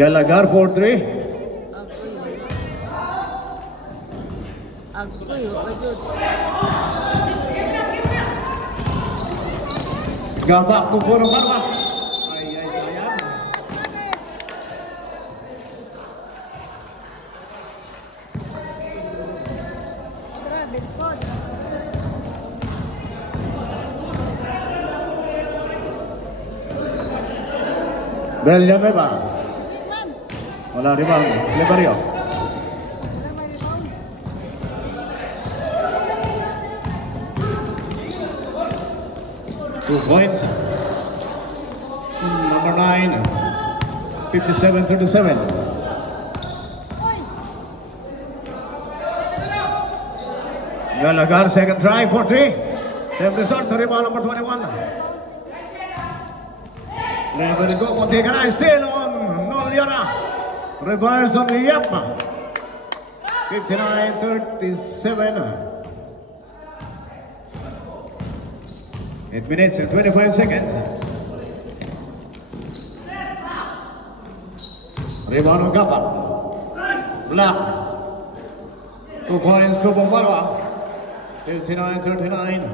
Galagar 4-3. Agoy, wajud. Gabak to Puro Marwa. Ay, sayang. Belgian Weber. Wala rebound. Lebario. 2 points. Number 9. 57-37. Gallagher, second try for 3. Same result to rebound number 21. Never go for taken eye still on Nolyana. Reverse on Yapa. 59-37. 8 minutes and 25 seconds. Rebound on Gapa. Black. 2 points to Bombalwa. 59-39.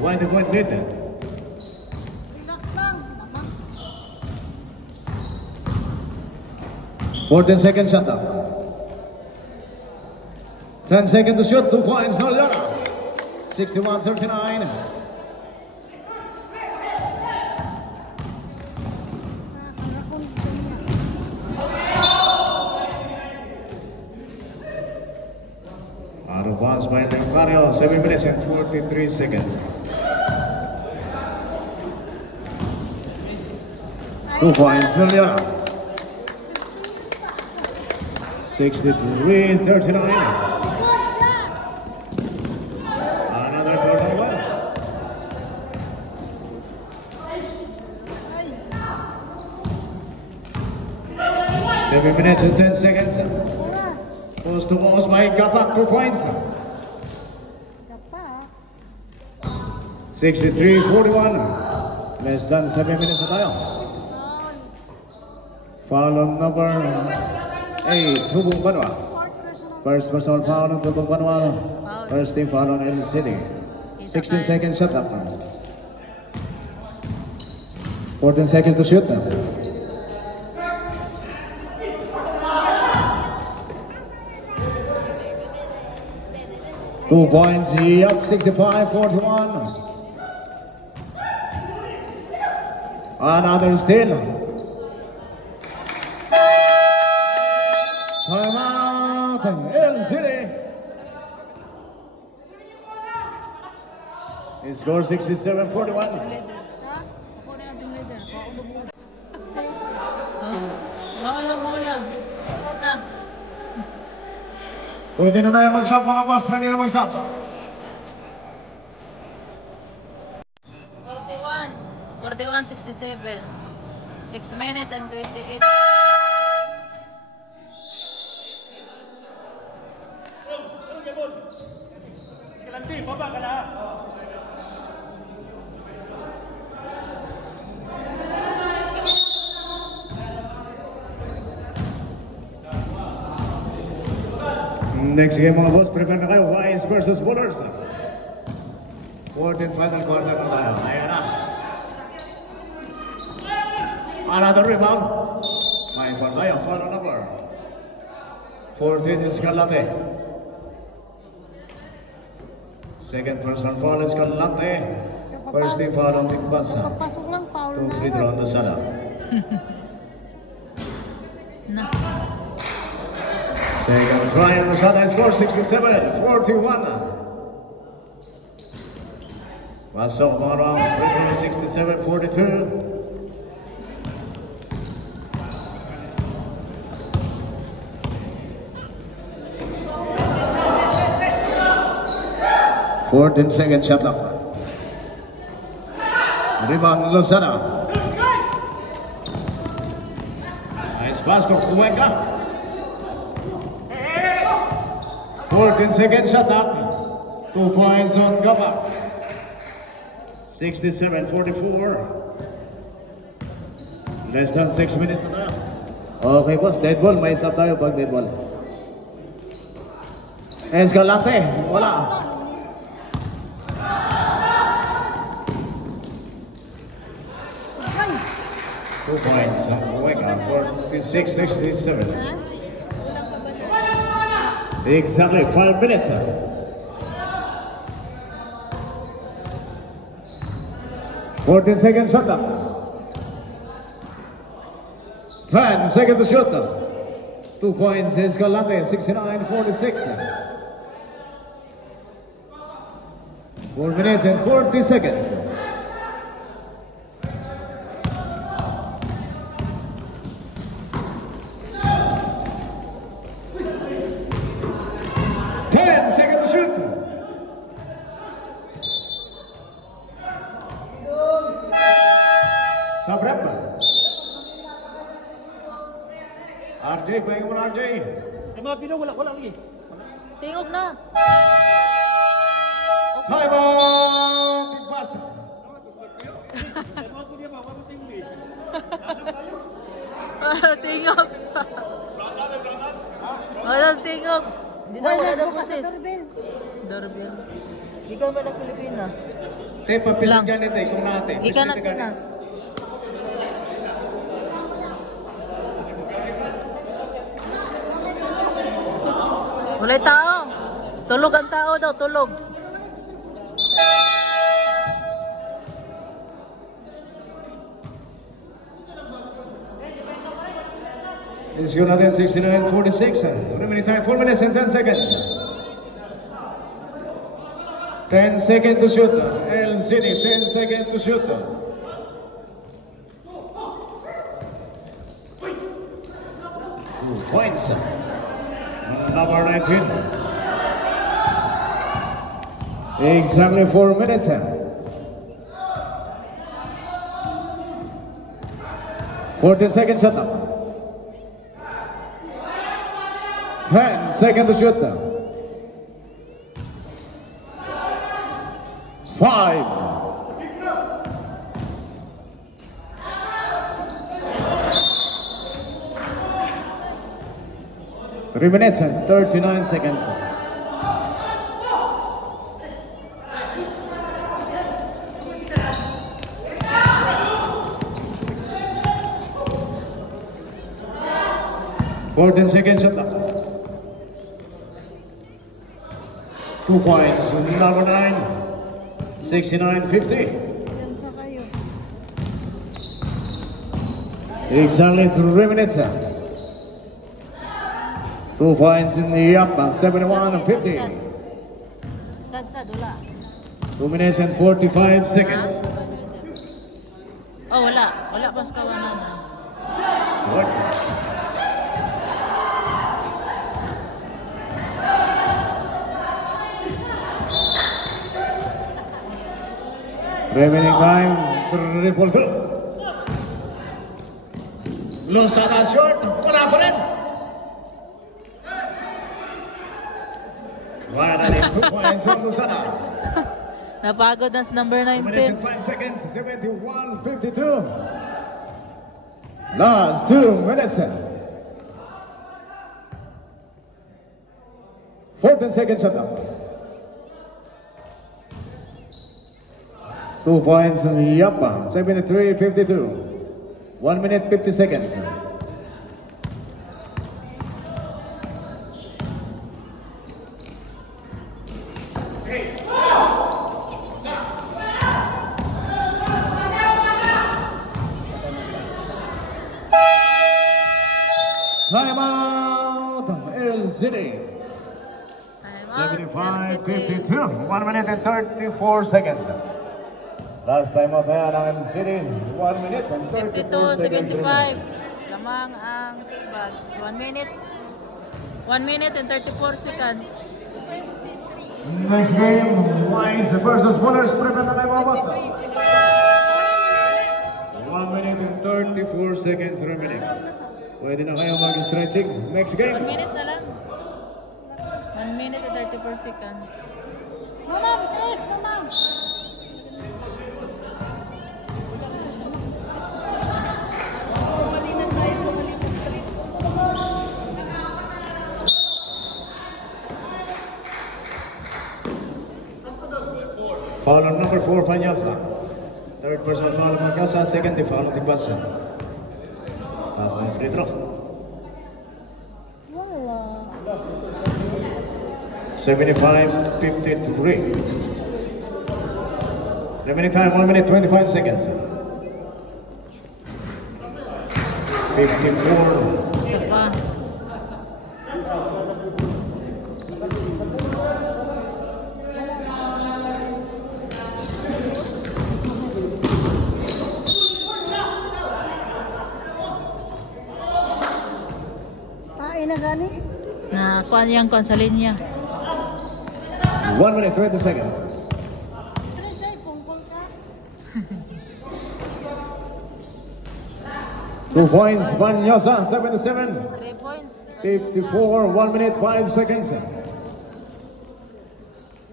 One point lead. 14 seconds shot up. 10 seconds to shoot. 2 points. Nolyana. 61-39. Out of bounds by Lempario. 7 minutes and 43 seconds. 2 points. Nolyana. 63-39. 7 minutes and 10 seconds. Post to most by Gapak, 2 points. 63-41. Less than 7 minutes na tayo. Foul on number 8, Tubong Banwa. First personal foul on Tubong Banwa. First team foul on El City. 16 seconds shot up. 14 seconds to shoot now. 2 points, he up 65-41. Another steal. Timeout, El City. He scored 67-41. Pwede na tayo mag-shop mga boss, pwede na mag-shop. 41-67. 6 minutes and 28. Next game mga boss, prepare na kayo. Wise versus Bullers. 14th final quarter na tayo. Ayan na. Another rebound. May foul tayo. Foul number 14 is Escalante. Second person foul is Escalante. First team foul on Tigbasa. 2 free throw on the Sada. No. Second try on the Sada score 67-41. Pasok Marang, 67-42. Fourteen second shot up. Rebound Lozada. Nice pass to Cuenca. 14 second shot up. 2 points on Gapa. 67-44. Less than 6 minutes now. Okay, boss. Dead ball. May stop tayo pag dead ball. Escalante. Wala. Ay! 2 points. Wega, 46-67. Exactly 5 minutes. 14 seconds shot. 10 seconds to shoot. 2 points Escalante, 69-46. 4 minutes and 40 seconds. RJ, playing mo RJ. Ay mga Pino, wala lagi. Tingog na. Time out! Pass. Tingog. Walang tingog. Hindi na wala daw pusis. Doorbell. Ikaw ba na Pilipinas? Te, papilang ganit eh, kung natin. Ikaw na Pinas. Walay tao. Tulog ang tao daw, tulog. Let's go natin 69-46. Remaining time 4 minutes and 10 seconds. 10 seconds to shoot. LCD, 10 seconds to shoot. 2 points. Number 19. Exactly 4 minutes. 40 seconds shot. 10 seconds to shoot. 5. 3 minutes and 39 seconds. Fourteen seconds shot. 2 points. Number 9. 69-50. Exactly 3 minutes. 2 points in the up. 71-50. Sad, wala. 2 minutes and 45 seconds. Oh, wala. Wala pas kawanan na. What? Remaining time, triple two. Losada short, wala pa rin. Wala rin 2 points on Losada. Napagod na sa number 2 minutes 19. and 5 seconds, 71-52. Last 2 minutes. 14 seconds shut up. 2 points on Yapa, 73-52. 1 minute 50 seconds. Time out, LCD. 75-52. 1 minute and 34 seconds. Last time out na ng LCD. 1 minute and 34 seconds. 52-75. Lamang ang bus. 1 minute. 1 minute and 34 seconds. Next game, Wise versus Winners. Prepare na tayo mga boss. 1 minute and 34 seconds remaining. Pwede na kayo mag-stretching. Next game. 1 minute na lang. 1 minute and 34 seconds. Mama, bilis, mama. on number 4, Panyosa. Third personal foul on Panyosa, second team foul on Tigbas. Free throw. Wala. 75-53. Remaining time 1 minute 25 seconds. 54. Isa pa. Kain na gani? Na kuan sa linya. 1 minute 20 seconds. Tres ay pungkol ka. 2 points, Panyosa, 77. 3 points. 54, 1 minute 5 seconds.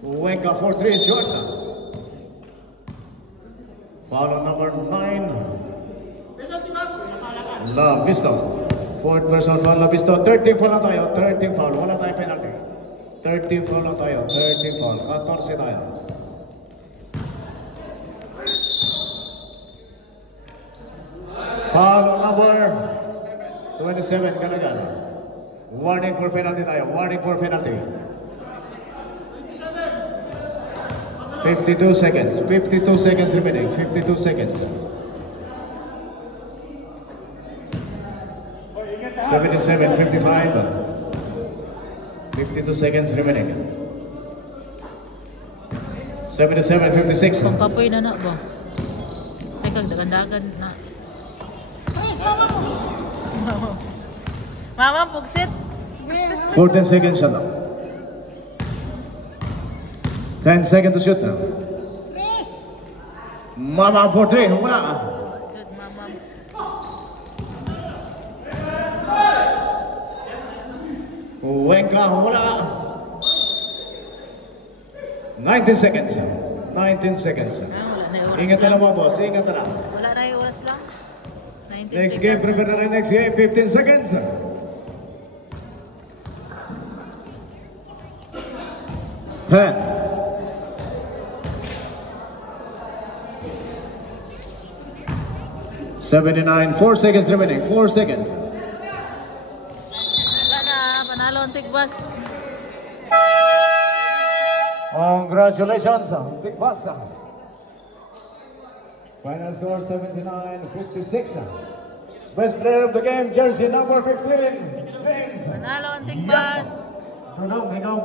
Wenka for 3 short. Foul on number 9. Labisto. Fourth person foul, Labisto. 13 foul na tayo, 13 foul. Wala tayo penalty. 13 foul na tayo, 13 foul. 14 tayo. Foul on number 27, Galagal. Warning for penalty tayo, warning for penalty. 52 seconds, 52 seconds remaining, 52 seconds. 77, 55. 52 seconds remaining. 77, 56. Kung kapoy na ba? Teka, dagan-dagan na. Tres, mama mo. Mama, pugsit. 14 seconds shot now. 10 seconds to shoot now. Tres. Mama for 3, wala. Jud, mama. Wenka, wala. 19 seconds. 19 seconds. Ah, wala na oras Ingat na lang. lang mga boss, ingat na lang. Wala na oras lang. 19 Next seconds. game, prepare na kayo next game, 15 seconds. Ten. 79, 4 seconds remaining, 4 seconds. Wala na, panalo ang Tigbas. Congratulations, Tigbas. Final score 79-56. Best player of the game, jersey number 15, James. Panalo ang Tigbas. Ikaw,